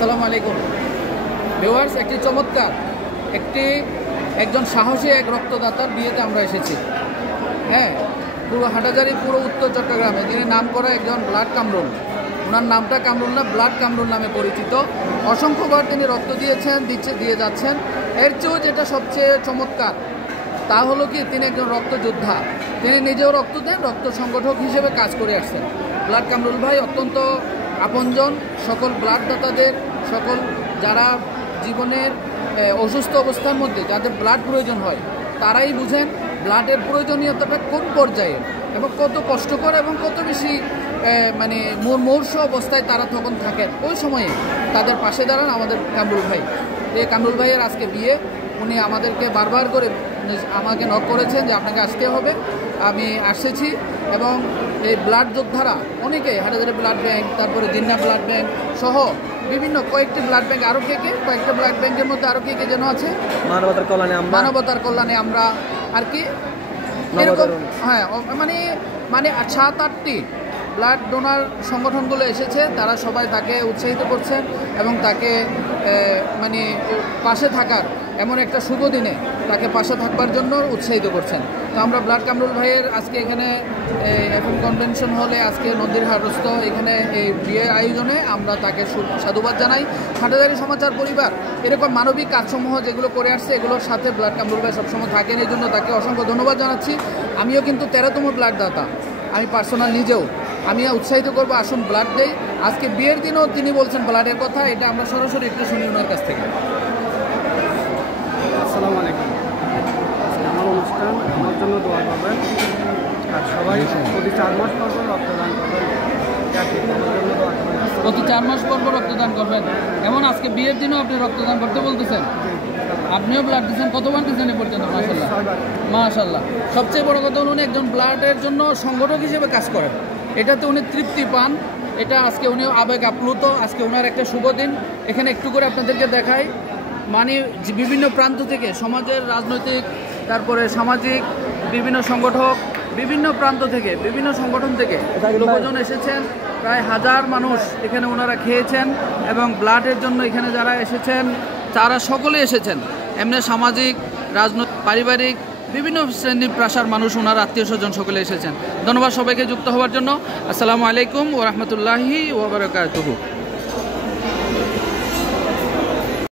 আসসালামু আলাইকুম ভিউয়ার্স, একটি চমৎকার একজন সাহসী এক রক্তদাতার বিয়েতে আমরা এসেছি। হ্যাঁ, পুরো হাটাজারি, পুরো উত্তর চট্টগ্রামে যিনি নাম করা একজন ব্লাড কামরুল। ওনার নামটা কামরুল না, ব্লাড কামরুল নামে পরিচিত। অসংখ্যবার তিনি রক্ত দিয়ে যাচ্ছেন। এর চেয়েও যেটা সবচেয়ে চমৎকার তা হলো কি, তিনি একজন রক্তযোদ্ধা। তিনি নিজেও রক্ত দেন, রক্ত সংগঠক হিসেবে কাজ করে আসছেন। ব্লাড কামরুল ভাই অত্যন্ত আপনজন সকল ব্লাড দাতাদের, সকল যারা জীবনের অসুস্থ অবস্থার মধ্যে যাদের ব্লাড প্রয়োজন হয় তারাই বুঝেন ব্লাডের প্রয়োজনীয়তাটা কোন পর্যায়ে এবং কত কষ্টকর এবং কত বেশি মুমূর্ষু অবস্থায় তারা তখন থাকেন। ওই সময়ে তাদের পাশে দাঁড়ান আমাদের কামরুল ভাই। এই কামরুল ভাইয়ের আজকে বিয়ে। উনি আমাদেরকে বারবার করে আমাকে নক করেছেন যে আপনাকে আসতে হবে। আমি আসেছি এবং এই ব্লাড যোদ্ধারা অনেকে, হাটাজারি ব্লাড ব্যাংক, তারপরে জিন্না ব্লাড ব্যাংক সহ বিভিন্ন কয়েকটি ব্লাড ব্যাংক, আরও কয়েকটা ব্লাড ব্যাংকের মধ্যে আরও কে যেন আছে, মানবতার কল্যাণে আমরা আর কি এরকম, হ্যাঁ, মানে 7-8টি ব্লাড ডোনার সংগঠনগুলো এসেছে। তারা সবাই তাকে উৎসাহিত করছেন এবং তাকে পাশে থাকার, এমন একটা শুভ দিনে তাকে পাশে থাকবার জন্য উৎসাহিত করছেন। তো আমরা ব্লাড কামরুল ভাইয়ের আজকে এখানে FM কনভেনশন হলে আজকে নন্দীরহাটস্থ এখানে এই বিয়ের আয়োজনে আমরা তাকে সাধুবাদ জানাই। হাটাজারি সমাচার পরিবার এরকম মানবিক কাজসমূহ যেগুলো করে আসছে এগুলোর সাথে ব্লাড কামরুল ভাই সবসময় থাকেন। এই জন্য তাকে অসংখ্য ধন্যবাদ জানাচ্ছি। আমিও কিন্তু 13তম ব্লাড দাতা, আমি পার্সোনাল নিজেও। আমি উৎসাহিত করবো, আসুন ব্লাড দেই। আজকে বিয়ের দিনও তিনি বলছেন ব্লাডের কথা, এটা আমরা সরাসরি একটু শুনি ওনার কাছ থেকে। আসসালামু আলাইকুম। আমার অনুষ্ঠান, আমার জন্য দোয়া করবেন আর সবাই প্রতি 4 মাস পর রক্তদান করবেন। প্রতি 4 মাস পর রক্তদান করবেন, এমন আজকে বিয়ের দিনও আপনি রক্তদান করতে বলতেছেন। আপনিও ব্লাড দিচ্ছেন, কতবার দিচ্ছেন এ পর্যন্ত? মাশাআল্লাহ, মাশাআল্লাহ। সবচেয়ে বড় কথা, উনি একজন ব্লাডের জন্য সংগঠক হিসেবে কাজ করেন, এটাতে উনি তৃপ্তি পান। এটা আজকে উনি আবেগ আপ্লুত। আজকে ওনার একটা শুভ দিন। এখানে একটু করে আপনাদেরকে দেখাই, বিভিন্ন প্রান্ত থেকে, সমাজের, রাজনৈতিক, তারপরে সামাজিক বিভিন্ন সংগঠক, বিভিন্ন প্রান্ত থেকে, বিভিন্ন সংগঠন থেকে লোকজন এসেছেন। প্রায় 1000 মানুষ এখানে ওনারা খেয়েছেন এবং ব্লাডের জন্য এখানে যারা এসেছেন তারা সকলে এসেছেন। এমনি সামাজিক, রাজনৈতিক, পারিবারিক বিভিন্ন শ্রেণী পেশার মানুষ, ওনার আত্মীয় স্বজন সকলে এসেছেন। ধন্যবাদ সবাইকে যুক্ত হওয়ার জন্য। আসসালামু আলাইকুম ওয়া রাহমাতুল্লাহি ওয়া বারাকাতুহু।